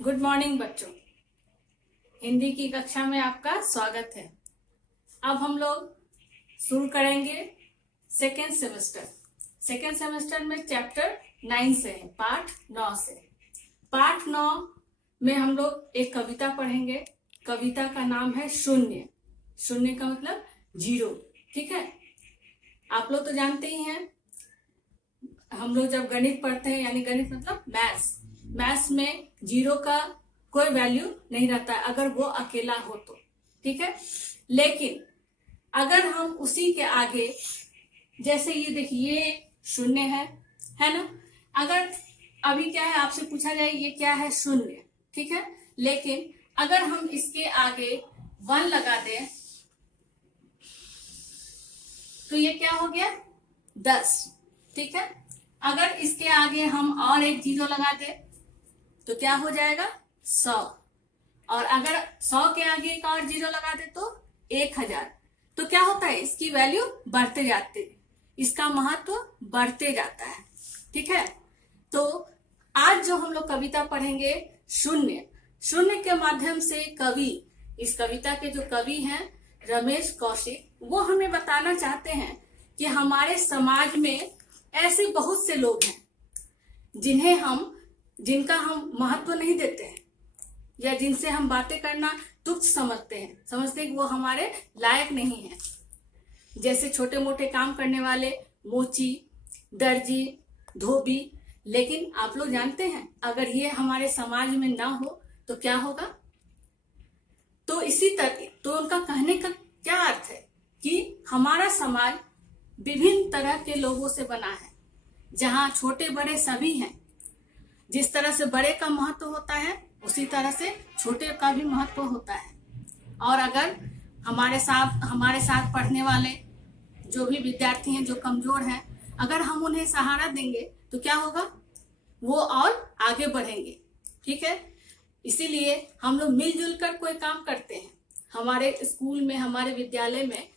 Good morning बच्चों। हिंदी की कक्षा में आपका स्वागत है। अब हम लोग शुरू करेंगे सेकेंड सेमेस्टर। सेकेंड सेमेस्टर में चैप्टर 9 से है, पाठ 9 से। पाठ 9 में हम लोग एक कविता पढ़ेंगे। कविता का नाम है शून्य। शून्य का मतलब जीरो, ठीक है। आप लोग तो जानते ही हैं, हम लोग जब गणित पढ़ते हैं, यानी गणित मतलब मैथ्स में जीरो का कोई वैल्यू नहीं रहता है अगर वो अकेला हो तो, ठीक है। लेकिन अगर हम उसी के आगे, जैसे ये देखिए ये शून्य है ना। अगर अभी क्या है, आपसे पूछा जाए ये क्या है, शून्य, ठीक है। लेकिन अगर हम इसके आगे 1 लगा दें तो ये क्या हो गया, 10, ठीक है। अगर इसके आगे हम और एक 0 लगा दें तो क्या हो जाएगा, 100। और अगर 100 के आगे एक और 0 लगा दे तो 1000। तो क्या होता है, इसकी वैल्यू बढ़ते जाते, इसका महत्व बढ़ते जाता है, ठीक है। तो आज जो हम लोग कविता पढ़ेंगे शून्य, शून्य के माध्यम से कवि, इस कविता के जो कवि हैं रमेश कौशिक, वो हमें बताना चाहते हैं कि हमारे समाज में ऐसे बहुत से लोग हैं जिनका हम महत्व नहीं देते हैं, या जिनसे हम बातें करना तुच्छ समझते हैं कि वो हमारे लायक नहीं है। जैसे छोटे मोटे काम करने वाले मोची, दर्जी, धोबी। लेकिन आप लोग जानते हैं अगर ये हमारे समाज में ना हो तो क्या होगा। तो इसी तरह तो उनका कहने का क्या अर्थ है कि हमारा समाज विभिन्न तरह के लोगों से बना है, जहां छोटे बड़े सभी हैं। जिस तरह से बड़े का महत्व होता है उसी तरह से छोटे का भी महत्व होता है। और अगर हमारे साथ पढ़ने वाले जो भी विद्यार्थी हैं जो कमजोर हैं, अगर हम उन्हें सहारा देंगे तो क्या होगा, वो और आगे बढ़ेंगे, ठीक है। इसीलिए हम लोग मिलजुल कर कोई काम करते हैं। हमारे स्कूल में, हमारे विद्यालय में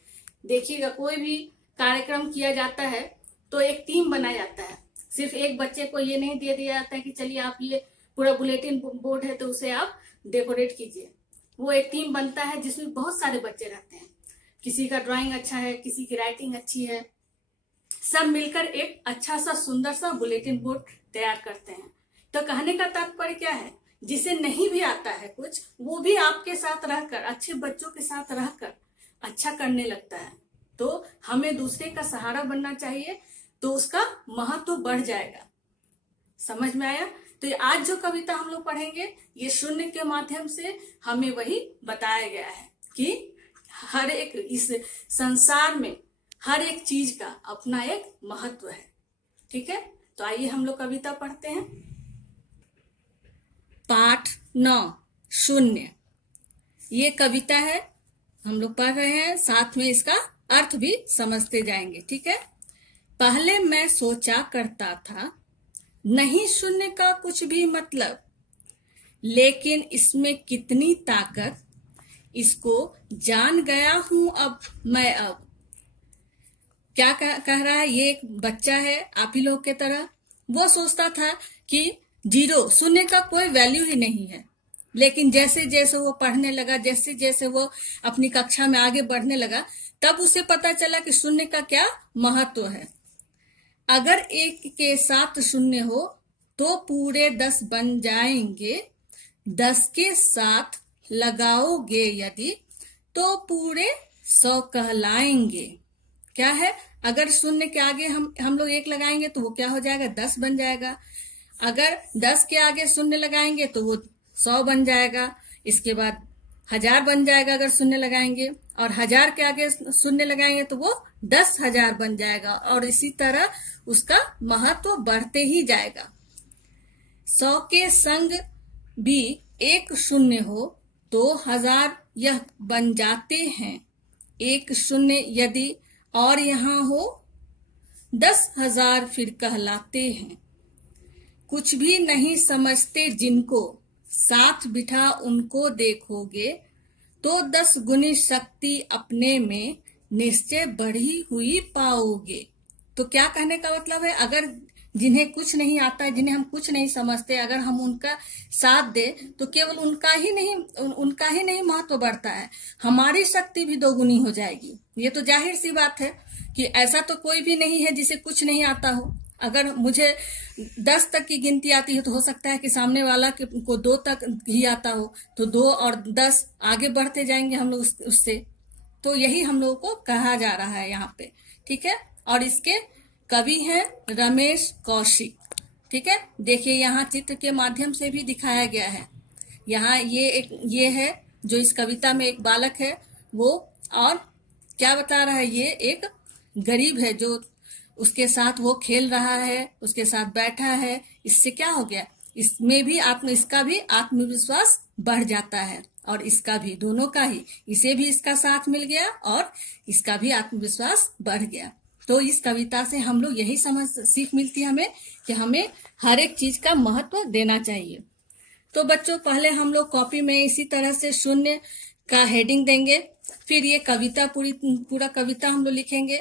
देखिएगा, कोई भी कार्यक्रम किया जाता है तो एक टीम बनाया जाता है। सिर्फ एक बच्चे को ये नहीं दे दिया जाता है कि चलिए आप ये पूरा बुलेटिन बोर्ड है तो उसे आप डेकोरेट कीजिए। वो एक टीम बनता है जिसमें बहुत सारे बच्चे रहते हैं। किसी का ड्राइंग अच्छा है, किसी की राइटिंग अच्छी है, सब मिलकर एक अच्छा सा सुंदर सा बुलेटिन बोर्ड तैयार करते हैं। तो कहने का तात्पर्य क्या है, जिसे नहीं भी आता है कुछ, वो भी आपके साथ रहकर, अच्छे बच्चों के साथ रहकर अच्छा करने लगता है। तो हमें दूसरे का सहारा बनना चाहिए, तो उसका महत्व बढ़ जाएगा। समझ में आया। तो आज जो कविता हम लोग पढ़ेंगे ये शून्य के माध्यम से हमें वही बताया गया है कि हर एक इस संसार में हर एक चीज का अपना एक महत्व है, ठीक है। तो आइए हम लोग कविता पढ़ते हैं। पाठ 9 शून्य। ये कविता है, हम लोग पढ़ रहे हैं, साथ में इसका अर्थ भी समझते जाएंगे, ठीक है। पहले मैं सोचा करता था नहीं शून्य का कुछ भी मतलब, लेकिन इसमें कितनी ताकत, इसको जान गया हूं अब मैं। अब क्या कह रहा है, ये एक बच्चा है आप ही लोग के तरह। वो सोचता था कि जीरो, शून्य का कोई वैल्यू ही नहीं है। लेकिन जैसे जैसे वो पढ़ने लगा, जैसे जैसे वो अपनी कक्षा में आगे बढ़ने लगा, तब उसे पता चला कि शून्य का क्या महत्व है। अगर 1 के साथ शून्य हो तो पूरे 10 बन जाएंगे, 10 के साथ लगाओगे यदि तो पूरे 100 कहलाएंगे। क्या है, अगर शून्य के आगे हम लोग 1 लगाएंगे तो वो क्या हो जाएगा, 10 बन जाएगा। अगर 10 के आगे शून्य लगाएंगे तो वो 100 बन जाएगा। इसके बाद 1000 बन जाएगा अगर शून्य लगाएंगे, और 1000 के आगे शून्य लगाएंगे तो वो 10,000 बन जाएगा। और इसी तरह उसका महत्व बढ़ते ही जाएगा। 100 के संग भी 1 शून्य हो तो 1000 यह बन जाते हैं। 1 शून्य यदि और यहाँ हो 10,000 फिर कहलाते हैं। कुछ भी नहीं समझते जिनको साथ बिठा उनको देखोगे तो 10 गुनी शक्ति अपने में निश्चय बढ़ी हुई पाओगे। तो क्या कहने का मतलब है, अगर जिन्हें कुछ नहीं आता है, जिन्हें हम कुछ नहीं समझते, अगर हम उनका साथ दे तो केवल उनका ही नहीं महत्व बढ़ता है, हमारी शक्ति भी दोगुनी हो जाएगी। ये तो जाहिर सी बात है कि ऐसा तो कोई भी नहीं है जिसे कुछ नहीं आता हो। अगर मुझे 10 तक की गिनती आती है तो हो सकता है कि सामने वाला को 2 तक ही आता हो, तो 2 और 10 आगे बढ़ते जाएंगे हम लोग उससे। तो यही हम लोगों को कहा जा रहा है यहाँ पे, ठीक है। और इसके कवि हैं रमेश कौशिक, ठीक है। देखिए यहाँ चित्र के माध्यम से भी दिखाया गया है। यहाँ ये है जो इस कविता में एक बालक है वो, और क्या बता रहा है, ये एक गरीब है जो उसके साथ वो खेल रहा है, उसके साथ बैठा है। इससे क्या हो गया, इसमें भी इसका भी आत्मविश्वास बढ़ जाता है, और इसका भी, दोनों का ही, इसे भी इसका साथ मिल गया और इसका भी आत्मविश्वास बढ़ गया। तो इस कविता से हम लोग यही सीख मिलती है हमें कि हमें हर एक चीज का महत्व देना चाहिए। तो बच्चों पहले हम लोग कॉपी में इसी तरह से शून्य का हेडिंग देंगे, फिर ये कविता पूरा कविता हम लोग लिखेंगे।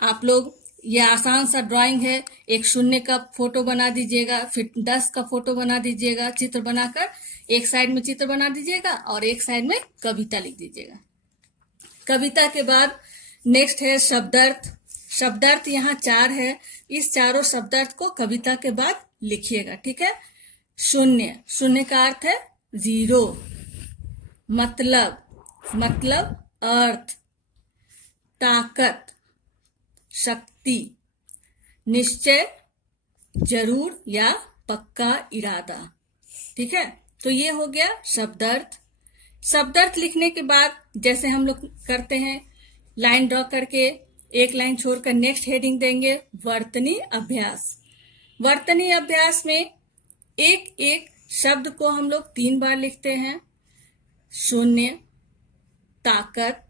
आप लोग, ये आसान सा ड्राइंग है, एक शून्य का फोटो बना दीजिएगा, फिर 10 का फोटो बना दीजिएगा, चित्र बनाकर एक साइड में चित्र बना दीजिएगा और एक साइड में कविता लिख दीजिएगा। कविता के बाद नेक्स्ट है शब्दार्थ। शब्दार्थ यहाँ 4 है, इस चारों शब्दार्थ को कविता के बाद लिखिएगा, ठीक है। शून्य का अर्थ है 0, मतलब अर्थ, ताकत, शक्ति, निश्चय, जरूर या पक्का इरादा, ठीक है। तो ये हो गया शब्दार्थ। शब्दार्थ लिखने के बाद जैसे हम लोग करते हैं, लाइन ड्रॉ करके एक लाइन छोड़कर नेक्स्ट हेडिंग देंगे वर्तनी अभ्यास। वर्तनी अभ्यास में एक एक शब्द को हम लोग 3 बार लिखते हैं। शून्य, ताकत,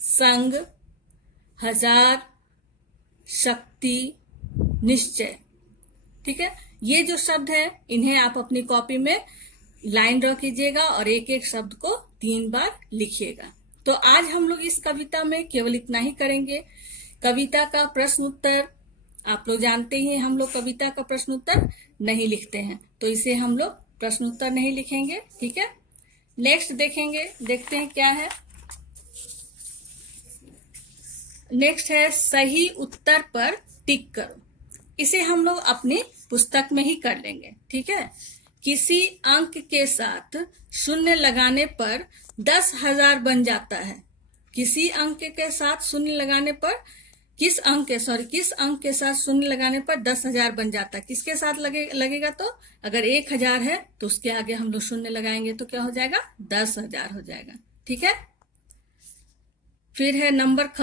संग, 1000, शक्ति, निश्चय, ठीक है। ये जो शब्द है इन्हें आप अपनी कॉपी में लाइन ड्रॉ कीजिएगा और एक एक शब्द को 3 बार लिखिएगा। तो आज हम लोग इस कविता में केवल इतना ही करेंगे। कविता का प्रश्न उत्तर आप लोग जानते ही, हम लोग कविता का प्रश्न उत्तर नहीं लिखते हैं, तो इसे हम लोग प्रश्न उत्तर नहीं लिखेंगे, ठीक है। नेक्स्ट देखते हैं क्या है। नेक्स्ट है सही उत्तर पर टिक करो। इसे हम लोग अपनी पुस्तक में ही कर लेंगे, ठीक है। किसी अंक के साथ शून्य लगाने पर 10,000 बन जाता है। किसी अंक के साथ शून्य लगाने पर किस अंक के साथ शून्य लगाने पर 10,000 बन जाता है। किसके साथ लगेगा तो अगर 1000 है तो उसके आगे हम लोग शून्य लगाएंगे तो क्या हो जाएगा, 10,000 हो जाएगा, ठीक है। फिर है नंबर ख,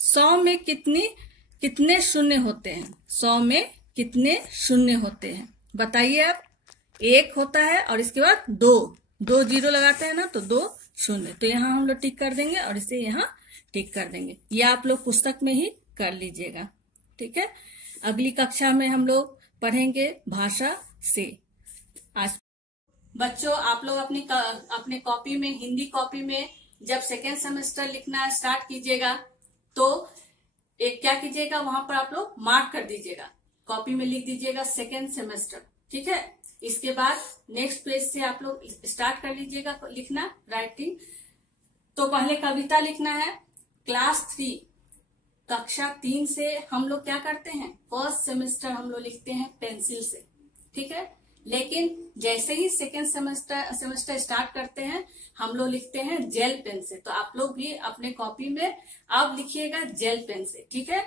100 में कितने शून्य होते हैं। 100 में कितने शून्य होते हैं बताइए आप। 1 होता है और इसके बाद 2 जीरो लगाते हैं ना, तो 2 शून्य, तो यहाँ हम लोग टिक कर देंगे और इसे यहाँ टिक कर देंगे। ये आप लोग पुस्तक में ही कर लीजिएगा, ठीक है। अगली कक्षा में हम लोग पढ़ेंगे भाषा से। आज बच्चों आप लोग अपने कॉपी में, हिंदी कॉपी में जब सेकेंड सेमेस्टर लिखना स्टार्ट कीजिएगा तो एक क्या कीजिएगा, वहां पर आप लोग मार्क कर दीजिएगा, कॉपी में लिख दीजिएगा सेकेंड सेमेस्टर, ठीक है। इसके बाद नेक्स्ट पेज से आप लोग स्टार्ट कर लीजिएगा लिखना, राइटिंग। तो पहले कविता लिखना है। क्लास 3 कक्षा 3 से हम लोग क्या करते हैं, फर्स्ट सेमेस्टर हम लोग लिखते हैं पेंसिल से, ठीक है। लेकिन जैसे ही सेकेंड सेमेस्टर स्टार्ट करते हैं हम लोग लिखते हैं जेल पेन से। तो आप लोग भी अपने कॉपी में अब लिखिएगा जेल पेन से, ठीक है।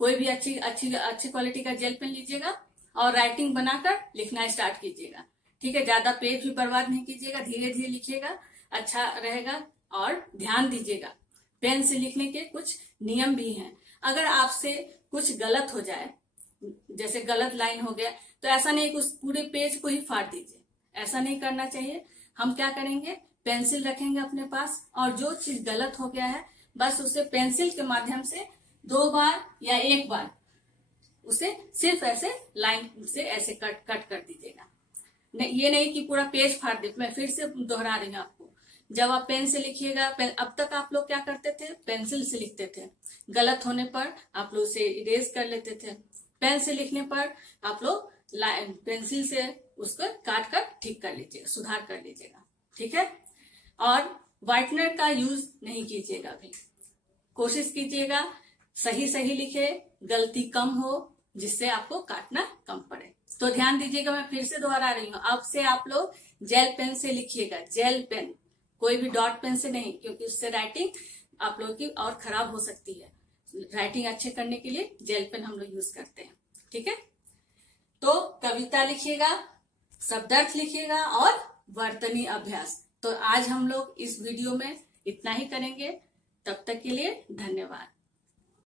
कोई भी अच्छी क्वालिटी का जेल पेन लीजिएगा और राइटिंग बनाकर लिखना स्टार्ट कीजिएगा, ठीक है। ज्यादा पेज भी बर्बाद नहीं कीजिएगा, धीरे धीरे लिखिएगा, अच्छा रहेगा। और ध्यान दीजिएगा पेन से लिखने के कुछ नियम भी हैं। अगर आपसे कुछ गलत हो जाए, जैसे गलत लाइन हो गया, तो ऐसा नहीं कि उस पूरे पेज को ही फाड़ दीजिए, ऐसा नहीं करना चाहिए। हम क्या करेंगे, पेंसिल रखेंगे अपने पास और जो चीज गलत हो गया है बस उसे पेंसिल के माध्यम से 2 बार या 1 बार उसे सिर्फ ऐसे लाइन से ऐसे कट कर दीजिएगा। ये नहीं कि पूरा पेज फाड़ दे। मैं फिर से दोहरा रही हूँ आपको, जब आप पेन से लिखिएगा, अब तक आप लोग क्या करते थे, पेंसिल से लिखते थे, गलत होने पर आप लोग उसे इरेज कर लेते थे, पेन से लिखने पर आप लोग पेंसिल से उसको काट कर ठीक कर लीजिएगा, सुधार कर लीजिएगा, ठीक है। और व्हाइटनर का यूज नहीं कीजिएगा। भी कोशिश कीजिएगा सही सही लिखे, गलती कम हो, जिससे आपको काटना कम पड़े। तो ध्यान दीजिएगा, मैं फिर से दोहरा रही हूँ, अब से आप लोग जेल पेन से लिखिएगा, जेल पेन, कोई भी डॉट पेन से नहीं, क्योंकि उससे राइटिंग आप लोगों की और खराब हो सकती है। राइटिंग अच्छे करने के लिए जेल पेन हम लोग यूज करते हैं, ठीक है। तो कविता लिखिएगा, शब्दार्थ लिखिएगा और वर्तनी अभ्यास। तो आज हम लोग इस वीडियो में इतना ही करेंगे। तब तक के लिए धन्यवाद।